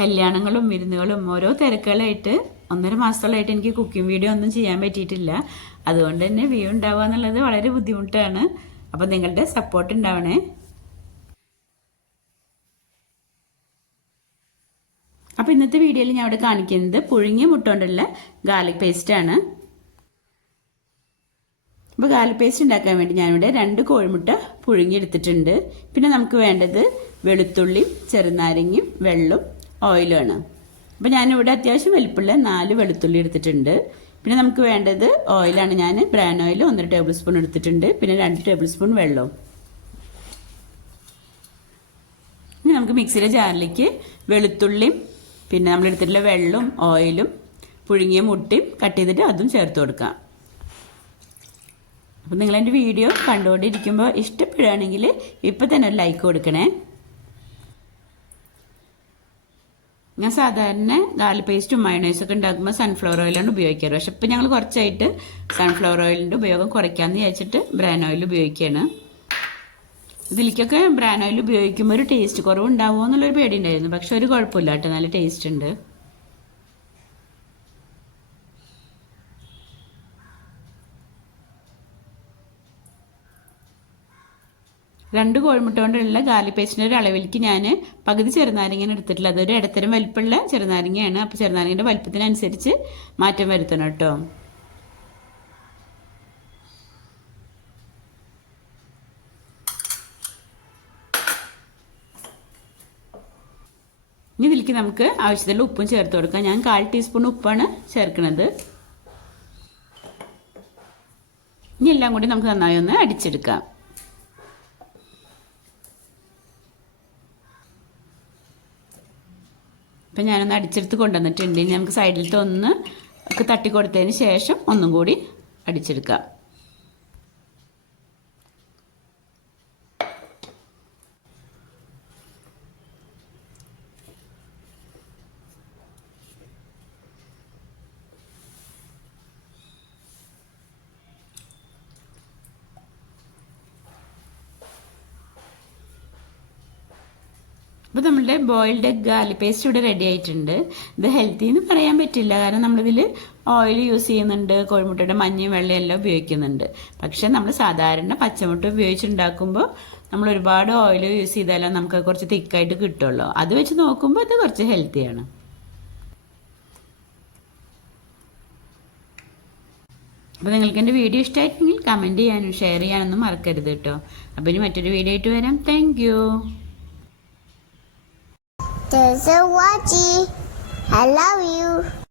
കല്യാണങ്ങളും വിരുന്നുകളും ഓരോ തിരക്കുകളായിട്ട് ഒന്നര മാസത്തോളമായിട്ട് എനിക്ക് കുക്കിംഗ് വീഡിയോ ഒന്നും ചെയ്യാൻ പറ്റിയിട്ടില്ല. അതുകൊണ്ട് തന്നെ വ്യൂ ഉണ്ടാവുക എന്നുള്ളത് വളരെ ബുദ്ധിമുട്ടാണ്. അപ്പോൾ നിങ്ങളുടെ സപ്പോർട്ട് ഉണ്ടാവണേ. അപ്പോൾ ഇന്നത്തെ വീഡിയോയിൽ ഞാൻ ഇവിടെ കാണിക്കുന്നത് പുഴുങ്ങിയ മുട്ട കൊണ്ടുള്ള ഗാർലിക് പേസ്റ്റാണ് അപ്പോൾ ഗാർലിക് പേസ്റ്റ് ഉണ്ടാക്കാൻ വേണ്ടി ഞാനിവിടെ രണ്ട് കോഴിമുട്ട പുഴുങ്ങിയെടുത്തിട്ടുണ്ട്. പിന്നെ നമുക്ക് വേണ്ടത് വെളുത്തുള്ളിയും ചെറുനാരങ്ങയും വെള്ളവും ഓയിലുമാണ് അപ്പോൾ ഞാനിവിടെ അത്യാവശ്യം വലിപ്പമുള്ള നാല് വെളുത്തുള്ളി എടുത്തിട്ടുണ്ട്. പിന്നെ നമുക്ക് വേണ്ടത് ഓയിലാണ്. ഞാൻ ബ്രാൻ ഓയിൽ ഒന്നര ടേബിൾ സ്പൂൺ എടുത്തിട്ടുണ്ട്. പിന്നെ രണ്ട് ടേബിൾ സ്പൂൺ വെള്ളവും. ഇനി നമുക്ക് മിക്സിയിലെ ജാറിലേക്ക് വെളുത്തുള്ളിയും പിന്നെ നമ്മൾ എടുത്തിട്ടുള്ള വെള്ളവും ഓയിലും പുഴുങ്ങിയ മുട്ടയും കട്ട് ചെയ്തിട്ട് അതും ചേർത്ത് കൊടുക്കാം. അപ്പം നിങ്ങളെന്റെ വീഡിയോ കണ്ടുകൊണ്ടിരിക്കുമ്പോൾ ഇഷ്ടപ്പെടുകയാണെങ്കിൽ ഇപ്പം തന്നെ ഒരു ലൈക്ക് കൊടുക്കണേ. ഞാൻ സാധാരണ ഗാർലിക് പേസ്റ്റും മയണൈസൊക്കെ ഉണ്ടാക്കുമ്പോൾ സൺഫ്ലവർ ഓയിലാണ് ഉപയോഗിക്കാറ്. പക്ഷെ ഇപ്പം ഞങ്ങൾ കുറച്ചായിട്ട് സൺഫ്ലവർ ഓയിലിന്റെ ഉപയോഗം കുറയ്ക്കാമെന്ന് വിചാരിച്ചിട്ട് ബ്രാൻ ഓയിൽ ഉപയോഗിക്കുകയാണ് ഇതിലേക്കൊക്കെ ബ്രാൻ ഓയിൽ ഉപയോഗിക്കുമ്പോൾ ഒരു ടേസ്റ്റ് കുറവ് ഉണ്ടാവുമോ എന്നുള്ളൊരു പേടി ഉണ്ടായിരുന്നു പക്ഷെ ഒരു കുഴപ്പമില്ല കേട്ടോ. നല്ല ടേസ്റ്റ് ഉണ്ട്. രണ്ട് കോഴിമുട്ട കൊണ്ടുള്ള ഗാർലി ഒരു അളവിലേക്ക് ഞാൻ പകുതി ചെറുനാരങ്ങയാണ് എടുത്തിട്ടുള്ളത്. അതൊരു ഇടത്തരം വലിപ്പമുള്ള ചെറുനാരങ്ങയാണ്. അപ്പോൾ ചെറുനാരങ്ങയുടെ വലിപ്പത്തിനനുസരിച്ച് മാറ്റം വരുത്തണം കേട്ടോ. ഇനി ഇതിലേക്ക് നമുക്ക് ആവശ്യത്തിലുള്ള ഉപ്പും ചേർത്ത് കൊടുക്കാം. ഞാൻ കാൽ ടീസ്പൂൺ ഉപ്പാണ് ചേർക്കുന്നത്. ഇനി എല്ലാം കൂടി നമുക്ക് നന്നായി ഒന്ന് അടിച്ചെടുക്കാം. ഇപ്പം ഞാനൊന്ന് അടിച്ചെടുത്ത് കൊണ്ടുവന്നിട്ടുണ്ട്. ഇനി നമുക്ക് സൈഡിലത്തെ ഒന്ന് ഒക്കെ തട്ടി കൊടുത്തതിന് ശേഷം ഒന്നും കൂടി അടിച്ചെടുക്കാം. അപ്പോൾ നമ്മളുടെ ബോയിൽഡ് എഗ് ഗാർലിക് പേസ്റ്റ് ഇവിടെ റെഡി ആയിട്ടുണ്ട്. ഇത് ഹെൽത്തി എന്ന് പറയാൻ പറ്റില്ല. കാരണം നമ്മളിതിൽ ഓയിൽ യൂസ് ചെയ്യുന്നുണ്ട് കോഴിമുട്ടയുടെ മഞ്ഞയും വെള്ളയും എല്ലാം ഉപയോഗിക്കുന്നുണ്ട്. പക്ഷേ നമ്മൾ സാധാരണ പച്ചമുട്ട ഉപയോഗിച്ചുണ്ടാക്കുമ്പോൾ നമ്മൾ ഒരുപാട് ഓയിൽ യൂസ് ചെയ്താലേ നമുക്ക് കുറച്ച് തിക്കായിട്ട് കിട്ടുള്ളൂ. അത് വെച്ച് നോക്കുമ്പോൾ ഇത് കുറച്ച് ഹെൽത്തിയാണ് അപ്പോൾ നിങ്ങൾക്ക് എന്റെ വീഡിയോ ഇഷ്ടമായിട്ടുണ്ടെങ്കിൽ കമന്റ് ചെയ്യാനും ഷെയർ ചെയ്യാനൊന്നും മറക്കരുത് കേട്ടോ. അപ്പോൾ ഇനി മറ്റൊരു വീഡിയോ ആയിട്ട് വരാം. Thank There's a watchy. I love you.